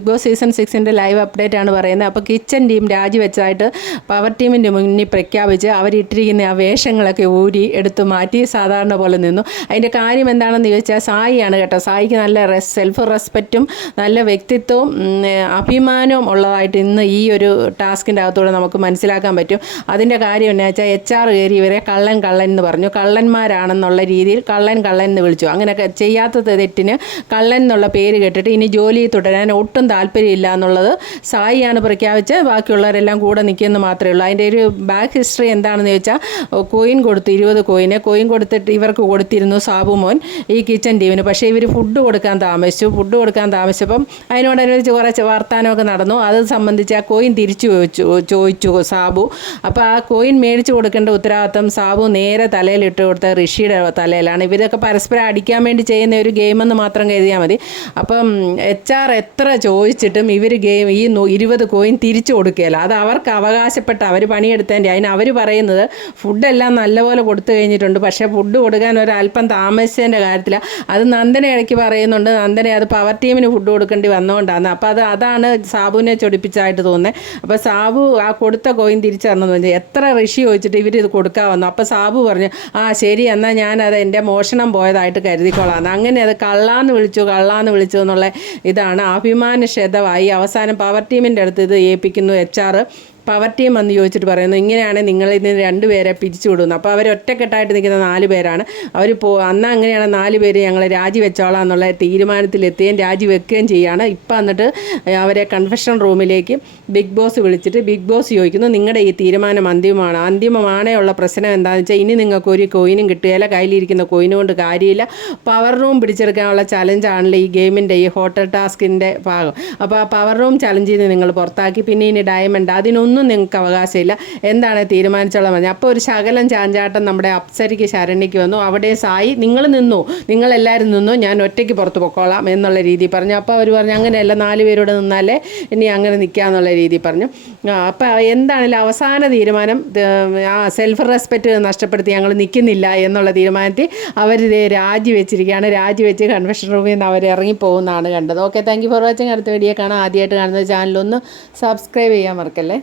Big Boss season സിക്സിന്റെ live update ആണ് പറയുന്നത്. അപ്പോൾ കിച്ചൻ ടീം രാജിവെച്ചതായിട്ട് പവർ ടീമിന്റെ മുന്നിൽ പ്രഖ്യാപിച്ച് അവരിട്ടിരിക്കുന്ന ആ വേഷങ്ങളൊക്കെ ഊരി എടുത്തു മാറ്റി സാധാരണ പോലെ നിന്നു. അതിന്റെ കാര്യം എന്താണെന്ന് ചോദിച്ചാൽ സായിയാണ് കേട്ടോ. സായിക്ക് നല്ല റെസ് സെൽഫ് റെസ്പെക്റ്റും നല്ല വ്യക്തിത്വവും അഭിമാനവും ഉള്ളതായിട്ട് ഇന്ന് ഈ ഒരു ടാസ്കിന്റെ അകത്തൂടെ നമുക്ക് മനസ്സിലാക്കാൻ പറ്റും. അതിന്റെ കാര്യം എന്നാ വെച്ചാൽ എച്ച് ആർ കയറി ഇവരെ കള്ളൻ കള്ളൻ എന്ന് പറഞ്ഞു. കള്ളന്മാരാണെന്നുള്ള രീതിയിൽ കള്ളൻ കള്ളൻ എന്ന് വിളിച്ചു. അങ്ങനെയൊക്കെ ചെയ്യാത്ത തെറ്റിന് കള്ളൻ എന്നുള്ള പേര് കേട്ടിട്ട് ഇനി ജോലി തുടരാൻ ഒട്ടും താല്പര്യമില്ല എന്നുള്ളത് സായിയാണ് പ്രഖ്യാപിച്ച് ബാക്കിയുള്ളവരെല്ലാം കൂടെ നിൽക്കുമെന്ന് മാത്രമേ ഉള്ളൂ. അതിന്റെ ഒരു ബാക്ക് ഹിസ്റ്ററി എന്താണെന്ന് ചോദിച്ചാൽ കോയിൻ കൊടുത്തു ഇരുപത് കോയിന്. കോയിൻ കൊടുത്തിട്ട് ഇവർക്ക് കൊടുത്തിരുന്നു സാബു മോൻ ഈ കിച്ചൺ ടീമിന്. പക്ഷേ ഇവർ ഫുഡ് കൊടുക്കാൻ താമസിച്ചു. ഫുഡ് കൊടുക്കാൻ താമസിച്ചപ്പം അതിനോടനുബന്ധിച്ച് കുറേ വർത്തമാനമൊക്കെ നടന്നു. അത് സംബന്ധിച്ച് ആ കോയിൻ തിരിച്ചു ചോദിച്ചു ചോദിച്ചു സാബു. അപ്പോൾ ആ കോയിൻ മേടിച്ചു കൊടുക്കേണ്ട ഉത്തരവാദിത്തം സാബു നേരെ തലയിലിട്ട് കൊടുത്ത ഋഷിയുടെ തലയിലാണ്. ഇവരൊക്കെ പരസ്പരം അടിക്കാൻ വേണ്ടി ചെയ്യുന്ന ഒരു ഗെയിമെന്ന് മാത്രം കരുതിയാൽ മതി. അപ്പം എച്ച് ആർ എത്ര ചോദിച്ചിട്ടും ഇവർ ഗെയിം ഈ ഇരുപത് കോയിൻ തിരിച്ചു കൊടുക്കുകയില്ല. അത് അവർക്ക് അവകാശപ്പെട്ട അവർ പണിയെടുത്തതിന്റെ അതിന് അവർ പറയുന്നത് ഫുഡെല്ലാം നല്ലപോലെ കൊടുത്തു കഴിഞ്ഞിട്ടുണ്ട്. പക്ഷേ ഫുഡ് കൊടുക്കാൻ ഒരല്പം താമസിച്ചതിന്റെ കാര്യത്തിൽ അത് നന്ദന ഇടയ്ക്ക് പറയുന്നുണ്ട്. നന്ദന അത് പവർ ടീമിന് ഫുഡ് കൊടുക്കേണ്ടി വന്നുകൊണ്ടാണ് അപ്പോൾ അത് അതാണ് സാബുവിനെ ചൊടിപ്പിച്ചായിട്ട് തോന്നുന്നത് അപ്പോൾ സാബു ആ കൊടുത്ത കോയിൻ തിരിച്ചറിഞ്ഞെന്ന് പറഞ്ഞാൽ എത്ര ഋഷി ചോദിച്ചിട്ട് ഇവർ ഇത് കൊടുക്കാമെന്നു അപ്പോൾ സാബു പറഞ്ഞു ആ ശരി എന്നാൽ ഞാനത് എന്റെ മോഷണം പോയതായിട്ട് കരുതിക്കോളാം. അങ്ങനെ അത് കള്ളാന്ന് വിളിച്ചു കള്ളാന്ന് വിളിച്ചു എന്നുള്ള ഇതാണ് അഭിമാനക്ഷതമായി അവസാനം പവർ ടീമിന്റെ അടുത്ത് ഇത് ഏൽപ്പിക്കുന്നു എച്ച് ആർ പവർ ടീം വന്ന് ചോദിച്ചിട്ട് പറയുന്നു ഇങ്ങനെയാണ് നിങ്ങൾ ഇതിന് രണ്ടുപേരെ പിരിച്ചു വിടുന്നു. അപ്പോൾ അവർ ഒറ്റക്കെട്ടായിട്ട് നിൽക്കുന്ന നാല് പേരാണ്. അവർ പോ അന്ന് അങ്ങനെയാണ് നാല് പേര് ഞങ്ങൾ രാജിവെച്ചോളാം എന്നുള്ള തീരുമാനത്തിലെത്തുകയും രാജിവെക്കുകയും ചെയ്യാണ്. ഇപ്പം എന്നിട്ട് അവരെ കൺഫെഷൻ റൂമിലേക്ക് ബിഗ് ബോസ് വിളിച്ചിട്ട് ബിഗ് ബോസ് ചോദിക്കുന്നു നിങ്ങളുടെ ഈ തീരുമാനം അന്തിമമാണ്. അന്തിമമാണേ ഉള്ള പ്രശ്നം എന്താണെന്ന് വെച്ചാൽ ഇനി നിങ്ങൾക്ക് ഒരു കോയിനും കിട്ടുകയില്ല. കയ്യിലിരിക്കുന്ന കോയിനും കൊണ്ട് കാര്യമില്ല. പവർ റൂം പിടിച്ചെടുക്കാനുള്ള ചലഞ്ചാണല്ലോ ഈ ഗെയിമിന്റെ ഈ ഹോട്ടൽ ടാസ്കിന്റെ ഭാഗം. അപ്പോൾ ആ പവർ റൂം ചലഞ്ച് ചെയ്ത് നിങ്ങൾ പുറത്താക്കി. പിന്നെ ഇനി ഡയമണ്ട് അതിനൊന്നും നിങ്ങൾക്ക് അവകാശമില്ല. എന്താണ് തീരുമാനിച്ചോളാം മതി. അപ്പോൾ ഒരു ശകലം ചാഞ്ചാട്ടം നമ്മുടെ അപ്സരിക്ക് ശരണിക്ക് വന്നു. അവിടെ സായി നിങ്ങൾ നിന്നു. നിങ്ങളെല്ലാവരും നിന്നു. ഞാൻ ഒറ്റയ്ക്ക് പുറത്ത് പൊക്കോളാം എന്നുള്ള രീതി പറഞ്ഞു. അപ്പോൾ അവർ പറഞ്ഞു അങ്ങനെയല്ല നാല് പേരോട് നിന്നാലേ ഇനി അങ്ങനെ നിൽക്കാന്നുള്ള രീതി പറഞ്ഞു. അപ്പോൾ എന്താണെങ്കിലും അവസാന തീരുമാനം? ആ സെൽഫ് റെസ്പെക്റ്റ് നഷ്ടപ്പെടുത്തി ഞങ്ങൾ നിൽക്കുന്നില്ല എന്നുള്ള തീരുമാനത്തിൽ അവർ രാജിവെച്ചിരിക്കുകയാണ്. രാജിവെച്ച് കൺവെൻഷൻ റൂമിൽ നിന്ന് അവർ ഇറങ്ങി പോകുന്നതാണ് കണ്ടത്. Okay thank you for watching അടുത്ത വീഡിയോ കാണാം. ആദ്യമായിട്ട് കാണുന്ന ചാനലൊന്ന് സബ്സ്ക്രൈബ് ചെയ്യാൻ മറക്കല്ലേ?